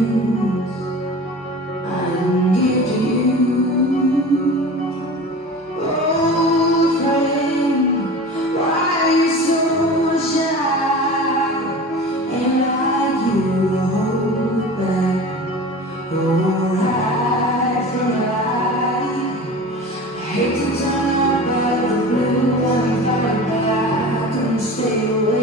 things I can give to you. Oh, friend, why are you so shy and like you to hold back? Oh, hide from the light. I hate to turn up out of the blue and fight back and stay away.